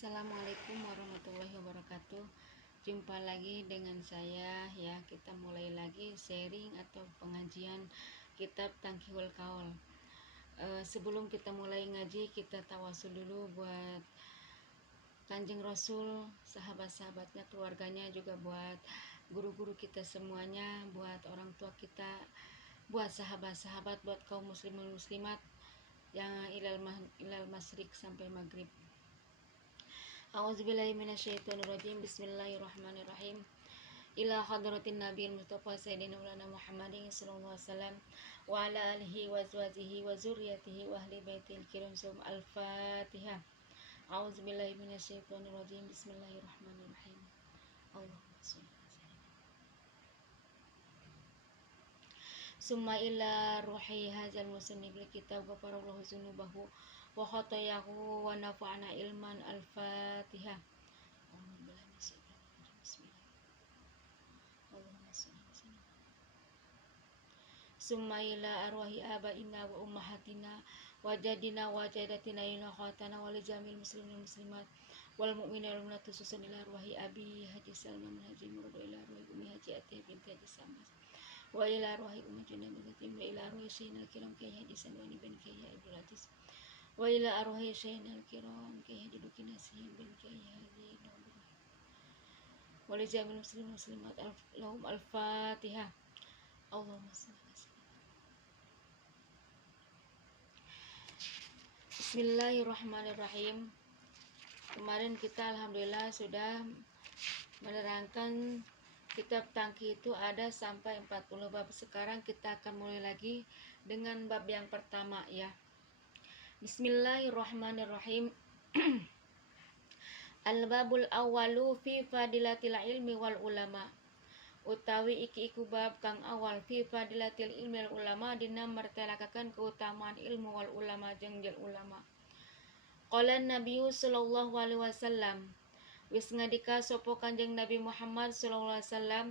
Assalamualaikum warahmatullahi wabarakatuh. Jumpa lagi dengan saya ya. Kita mulai lagi sharing atau pengajian kitab Tanqihul Qaul. Sebelum kita mulai ngaji, kita tawasul dulu buat Kanjeng Rasul, sahabat-sahabatnya, keluarganya, juga buat guru-guru kita semuanya, buat orang tua kita, buat sahabat-sahabat, buat kaum muslimin muslimat yang ilal masyriq sampai maghrib. A'udzubillahi minasyaitonirrajim. Bismillahirrahmanirrahim. Ila hadratin nabiyil mustafa sayyidina maulana Muhammadin sallallahu alaihi wasallam wa ala alihi wa azwajihi wa zurriyyatihi wa ahli baitil kiram. Al-Fatihah. A'udzubillahi minasyaitonirrajim. Bismillahirrahmanirrahim. Allahumma shalli summa ila ruhi hadzal musannif kitab wa farallahu zunubahu wa khatayahu wa nafa'ana ilman. Al-Fatihah. Summa ila arwahi abaina wa ummahatina wa jadina wa jadatina ila khatana wa li jamil muslimin muslimat wal mu'minina wal mu'minat, khususan ila arwahi abi Haji Salman bin Haji Murad, ila arwahi ummi Haji Atiyah binti Haji Samas, wa ila arwahi ummi Junaidah binti Tim, wa ila arwahi Sayyidina al-kiram Kyai Haji Sanwani bin Kyai Abdul Aziz, wa ila arwahi Sayyidina al-kiram Kyai Haji Duki Nasihin bin Kyai Haji Nabi, wa li jamil muslimin muslimat. Lahum al-Fatihah. Allahumma shalli. Bismillahirrahmanirrahim. Kemarin kita alhamdulillah sudah menerangkan kitab Tangki itu ada sampai 40 bab. Sekarang kita akan mulai lagi dengan bab yang pertama ya. Bismillahirrahmanirrahim. Al-babul awwalu fi fadilatil ilmi wal ulama. Utawi iku bab kang awal fi fadilatil ilmi wal ulama, dina martelakaken keutamaan ilmu wal ulama jeung ulama. Qala Nabi sallallahu alaihi wasallam, wis ngadika sapa Kanjeng Nabi Muhammad sallallahu alaihi wasallam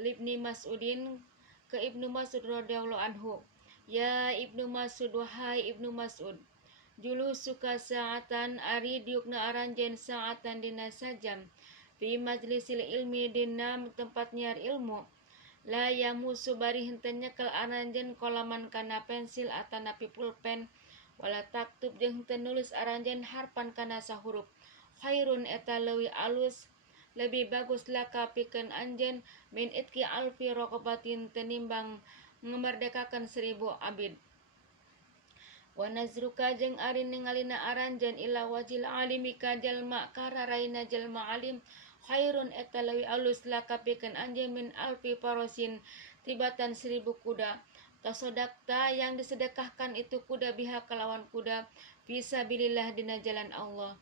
libni Mas'udin ke Ibnu Mas'ud radhiyallahu anhu, ya Ibnu Mas'ud, wahai Ibnu Mas'ud, julu suka saatan ari diukna aranjen saatan dina sajam fi majlisil ilmi dina tempat nyiar ilmu, la yamusu bari henteu nyekel aranjen kolaman kana pensil atanapi pulpen, wala taktub jeung henteu nulis aranjen harpan kana sahuruf, khairun eta leuwih alus lebih bagus laka pikeun anjeun min itki alfi raqabatin tenimbang ngamerdekakeun 1000 abid. Wa nazruka jeung ari ningalina aranjen ila wajil alimi ka jalma kararaina jalma alim, khairun eta leuwih alus laka pikeun anjeun min alfi parosin tibatan 1000 kuda. Tasodakta yang disedekahkan itu kuda biha kelawan kuda fisabilillah dina jalan Allah.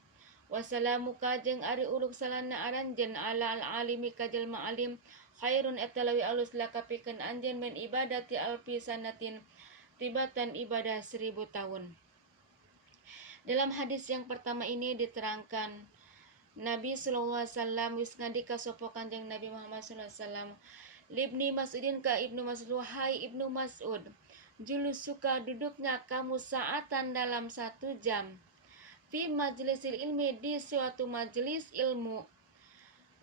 Wassalamuka jeung ari uluk salana aranjeun ala al-alimi ka jalma alim, khairun eta leuwih alus laka pikeun anjeun min ibadati alfi sanatin tibatan ibadah 1000 tahun. Dalam hadis yang pertama ini diterangkan Nabi sallallahu alaihi wasallam wis ngandika sapa Kanjeng Nabi Muhammad sallallahu alaihi wasallam libni Mas'udin ka Ibnu Mas'ud, wahai Ibnu Mas'ud, julus suka duduknya kamu saatan dalam 1 jam fi majlisil ilmi di suatu majelis ilmu,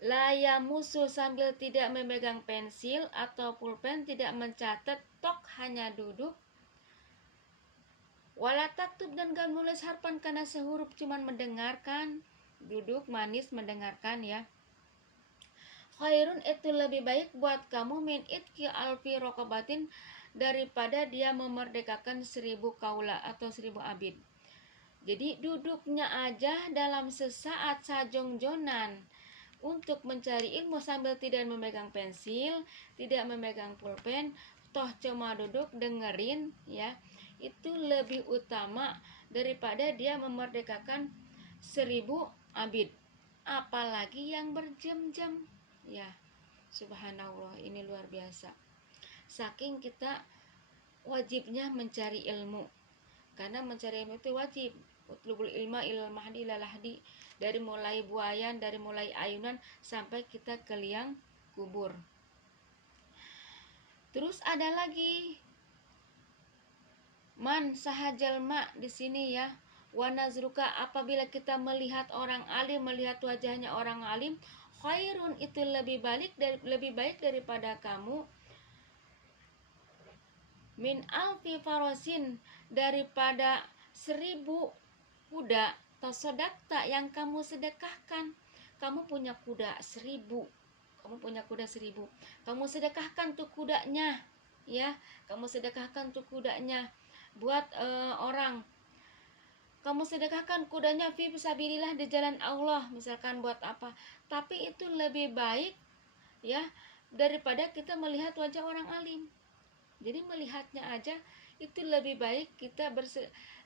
la yamusu sambil tidak memegang pensil atau pulpen, tidak mencatat, tok hanya duduk, wala taktub dan gak nulis harpan kana sehuruf, cuman mendengarkan, duduk manis mendengarkan ya. Khairun itu lebih baik buat kamu min itki alfi raqabatin, daripada dia memerdekakan 1000 kaula atau 1000 abid. Jadi duduknya aja dalam sesaat sajongjonan untuk mencari ilmu sambil tidak memegang pensil, tidak memegang pulpen, toh cuma duduk dengerin ya, itu lebih utama daripada dia memerdekakan 1000 abid, apalagi yang berjam-jam ya. Subhanallah, ini luar biasa. Saking kita wajibnya mencari ilmu, karena mencari ilmu itu wajib. Utlubul ilma ilal mahdi ilal lahdi, dari mulai buayan, dari mulai ayunan sampai kita ke liang kubur. Terus ada lagi man sahajalma di sini ya, Wa nazruka, apabila kita melihat orang alim, melihat wajahnya orang alim, khairun, itu lebih baik daripada kamu, min alfi farosin, daripada 1000 kuda, tasodakta, yang kamu sedekahkan. Kamu punya kuda 1000, kamu sedekahkan tuh kudanya, ya, kamu sedekahkan tuh kudanya buat orang. Kamu sedekahkan kudanya fi fisabilillah, di jalan Allah, misalkan buat apa, tapi itu lebih baik, ya, daripada kita melihat wajah orang alim. Jadi melihatnya aja itu lebih baik,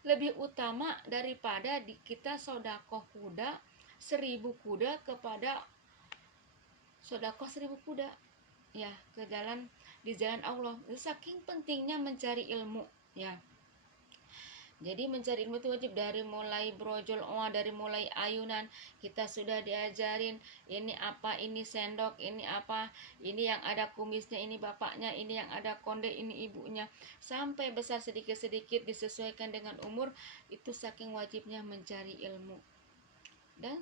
lebih utama daripada kita sodakoh kuda 1000 kuda kepada sodakoh 1000 kuda, ya, di jalan Allah. Saking pentingnya mencari ilmu, ya. Jadi mencari ilmu itu wajib, dari mulai brojol, dari mulai ayunan kita sudah diajarin ini apa, ini sendok, ini apa, ini yang ada kumisnya, ini bapaknya, ini yang ada konde, ini ibunya, sampai besar sedikit-sedikit disesuaikan dengan umur. Itu saking wajibnya mencari ilmu. Dan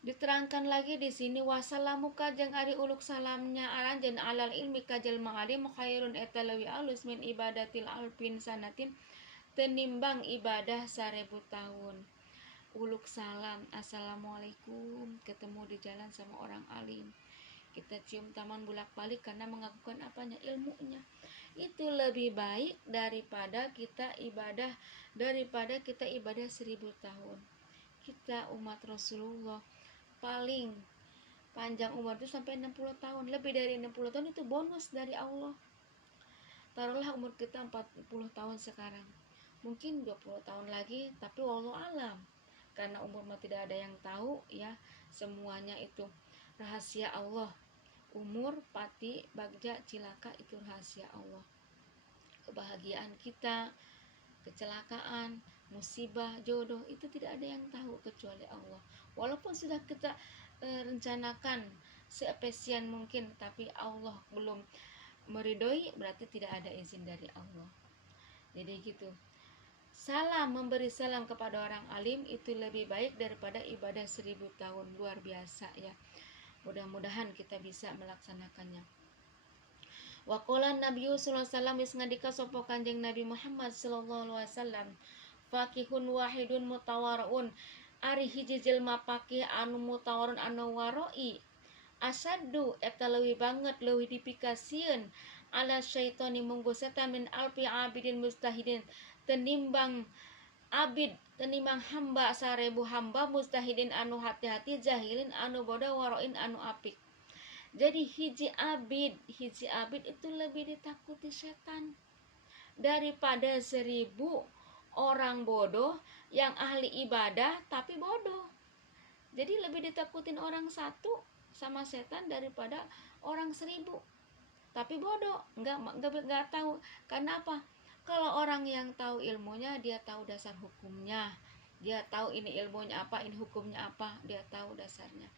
diterangkan lagi di sini, wasalamu kajeng ari uluk salamnya aranjen alal ilmi kajel ma'alim khairun etalawi alus min ibadatil alpin sanatin, tenimbang ibadah 1000 tahun. Uluk salam, assalamualaikum, ketemu di jalan sama orang alim, kita cium tangan bolak-balik karena mengakukan apanya, ilmunya. Itu lebih baik daripada kita ibadah 1000 tahun. Kita umat Rasulullah paling panjang umur itu sampai 60 tahun. Lebih dari 60 tahun itu bonus dari Allah. Taruhlah umur kita 40 tahun sekarang, mungkin 20 tahun lagi, tapi wallahu alam, karena umur mah tidak ada yang tahu, ya, semuanya itu rahasia Allah. Umur, pati, bagja, cilaka, itu rahasia Allah. Kebahagiaan kita, kecelakaan, musibah, jodoh, itu tidak ada yang tahu kecuali Allah. Walaupun sudah kita rencanakan seepesian mungkin, tapi Allah belum meridhoi, berarti tidak ada izin dari Allah. Jadi gitu. Salam, memberi salam kepada orang alim itu lebih baik daripada ibadah 1000 tahun. Luar biasa, ya. Mudah-mudahan kita bisa melaksanakannya. Wa qala Nabi sallallahu alaihi wasallam, wis ngadika sapa Kanjeng Nabi Muhammad sallallahu alaihi wasallam, faqihun wahidun mutawarun, ari hiji jelma faqih anu mutawarun anu waroi, asaddu eta leuwih banget, leuwih dipikasieun, ala syaitani munggu setan, min alfi abidin mustahidin, tenimbang hamba 1000 hamba, mustahidin anu hati-hati, jahilin anu bodoh, waroin anu apik. Jadi hiji abid itu lebih ditakuti setan daripada 1000 orang bodoh yang ahli ibadah tapi bodoh. Jadi lebih ditakutin orang satu sama setan daripada orang 1000 tapi bodoh, nggak tahu. Karena apa? Kalau orang yang tahu ilmunya, dia tahu dasar hukumnya, dia tahu ini ilmunya apa, ini hukumnya apa, dia tahu dasarnya.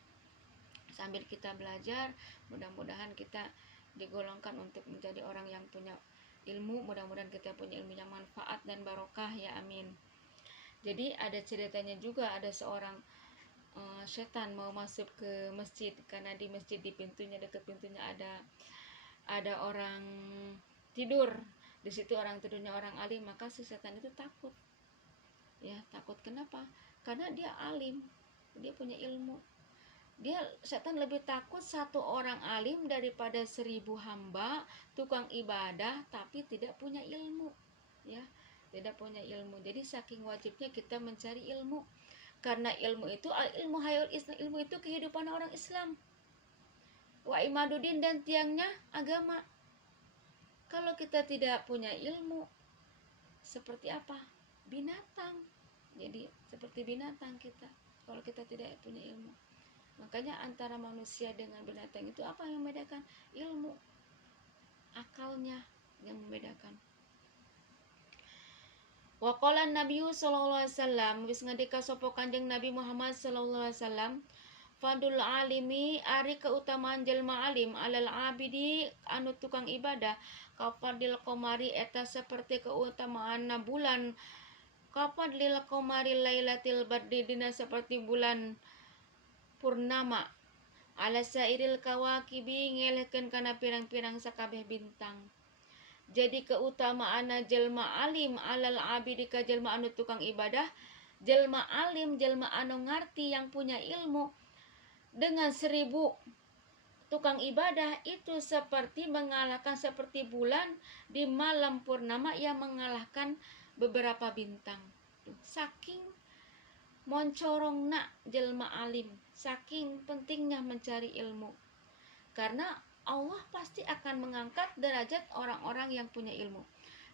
Sambil kita belajar, mudah-mudahan kita digolongkan untuk menjadi orang yang punya ilmu. Mudah-mudahan kita punya ilmu yang manfaat dan barokah, ya amin. Jadi ada ceritanya juga, ada seorang setan mau masuk ke masjid, karena di masjid di pintunya, dekat pintunya ada orang tidur. Di situ orang tidurnya orang alim, maka si setan itu takut. Ya, takut kenapa? Karena dia alim, dia punya ilmu. Setan lebih takut satu orang alim daripada 1000 hamba tukang ibadah tapi tidak punya ilmu, ya, tidak punya ilmu. Jadi saking wajibnya kita mencari ilmu, karena ilmu itu ilmu hayul Islam, ilmu itu kehidupan orang Islam, wa imadudin, dan tiangnya agama. Kalau kita tidak punya ilmu, seperti apa? Binatang. Jadi seperti binatang kita kalau kita tidak punya ilmu. Makanya antara manusia dengan binatang itu apa yang membedakan? Ilmu, akalnya yang membedakan. Wa qala Nabi sallallahu alaihi wasallam, wis ngadika sapa Kanjeng Nabi Muhammad sallallahu alaihi wasallam, fadul alimi, ari keutamaan jelma alim, alal abidi anu tukang ibadah, kafadil qamari, eta seperti keutamaan bulan Kafadlil qamari lailatil badri dina seperti bulan purnama ala sairil kawakibi ngelehkeun kana pirang-pirang sakabeh bintang. Jadi keutamaan jelma alim alal abidi ka jelma anu tukang ibadah, jelma alim jelma anu ngarti yang punya ilmu dengan 1000 tukang ibadah itu seperti mengalahkan, seperti bulan di malam purnama yang mengalahkan beberapa bintang. Saking moncorongna jelma alim, saking pentingnya mencari ilmu. Karena Allah pasti akan mengangkat derajat orang-orang yang punya ilmu.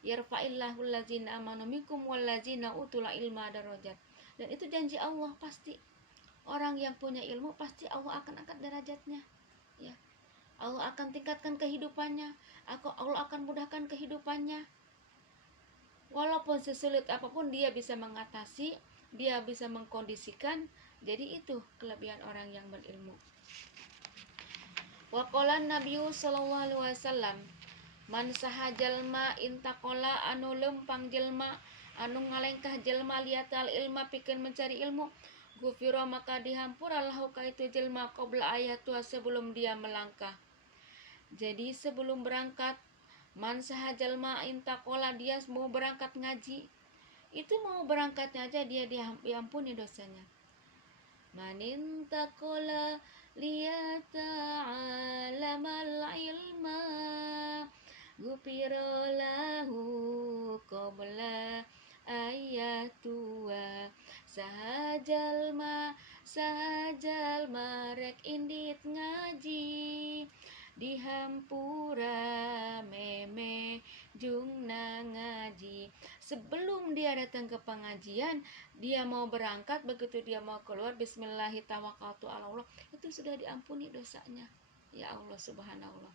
Yarfa'illahu allazina amanu minkum wallazina utul ilma darajat. Dan itu janji Allah pasti. Orang yang punya ilmu pasti Allah akan angkat derajatnya. Ya. Allah akan tingkatkan kehidupannya. Allah akan mudahkan kehidupannya. Walaupun sesulit apapun dia bisa mengatasi, dia bisa mengkondisikan. Jadi itu kelebihan orang yang berilmu. Wa qala Nabiyu sallallahu alaihi wasallam, man sahajalma intaqala anu lempang jelma, anu ngalengkah jelma liatal ilma pikeun mencari ilmu, gufira maka dihampura lahu ka itu jelma qabla ayatua sebelum dia melangkah. Jadi sebelum berangkat, man sahajalma intaqala dia mau berangkat ngaji, itu mau berangkatnya aja dia diampuni dosanya. Man intaqala liyata'alamal ilma gufira lahu qabla ayatua sahajalma rek indit ngaji dihampura meme jungna ngaji. Sebelum dia datang ke pengajian, dia mau berangkat, begitu dia mau keluar, bismillahi tawakkaltu ala Allah, itu sudah diampuni dosanya. Ya Allah subhanallah.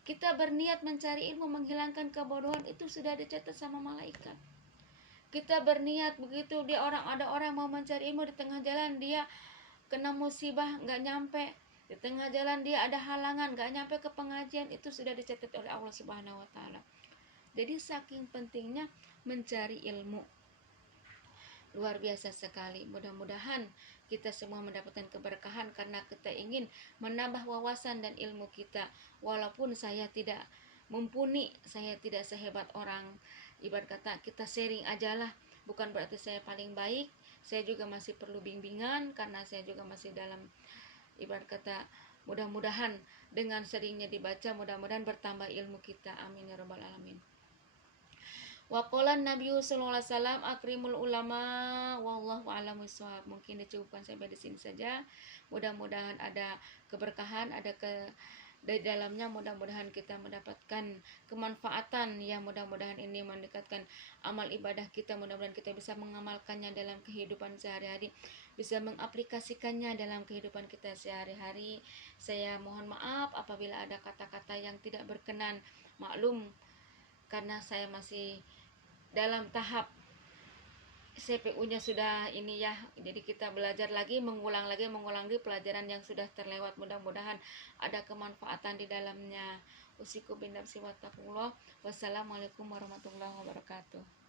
Kita berniat mencari ilmu, menghilangkan kebodohan, itu sudah dicatat sama malaikat. Kita berniat begitu ada orang mau mencari ilmu, di tengah jalan dia kena musibah, nggak nyampe, di tengah jalan dia ada halangan, nggak nyampe ke pengajian, itu sudah dicatat oleh Allah Subhanahu wa Ta'ala. Jadi saking pentingnya mencari ilmu, luar biasa sekali. Mudah-mudahan kita semua mendapatkan keberkahan karena kita ingin menambah wawasan dan ilmu kita. Walaupun saya tidak mumpuni, saya tidak sehebat orang, ibarat kata kita sharing ajalah, bukan berarti saya paling baik. Saya juga masih perlu bimbingan karena saya juga masih dalam, ibarat kata, mudah-mudahan dengan seringnya dibaca, mudah-mudahan bertambah ilmu kita. Amin ya rabbal alamin. Wa qala Nabi sallallahu alaihi wasallam akrimul ulama wallahu a'lam bishawab. Mungkin dicukupkan sampai di sini saja. Mudah-mudahan ada keberkahan, ada dari dalamnya, mudah-mudahan kita mendapatkan kemanfaatan ya, mudah-mudahan ini mendekatkan amal ibadah kita, mudah-mudahan kita bisa mengamalkannya dalam kehidupan sehari-hari, bisa mengaplikasikannya dalam kehidupan kita sehari-hari. Saya mohon maaf apabila ada kata-kata yang tidak berkenan, maklum karena saya masih dalam tahap CPU-nya sudah ini ya, jadi kita belajar lagi, mengulang lagi pelajaran yang sudah terlewat. Mudah-mudahan ada kemanfaatan di dalamnya. Usiku bin nafsi wa taqullah. Wassalamualaikum warahmatullahi wabarakatuh.